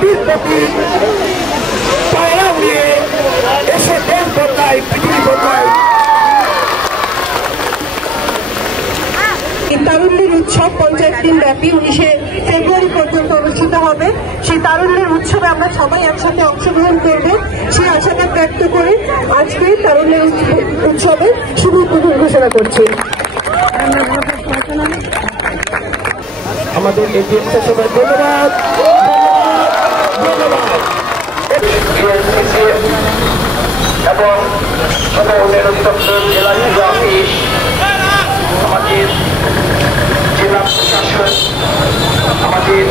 জাতির প্রতি পায়রা উড়িয়ে এসে দেশ বদলায়, পৃথিবী বদলায়। তারুণ্যের উৎসব 50 দিন ব্যাপী 19শে ফেব্রুয়ারি পর্যন্ত অনুষ্ঠিত হবে। সেই তারুণ্যের উৎসবে আমরা সবাই একসাথে অংশগ্রহণ করব, সেই আশাটা ব্যক্ত করে আজকে তারুণ্যের উৎসবে শুভ উদ্বোধন ঘোষণা করছি। আমাদের সবাই ধন্যবাদ ধন্যবাদ এবং জেলা অফিস, আমাদের জেলা প্রশাসন, আমাদের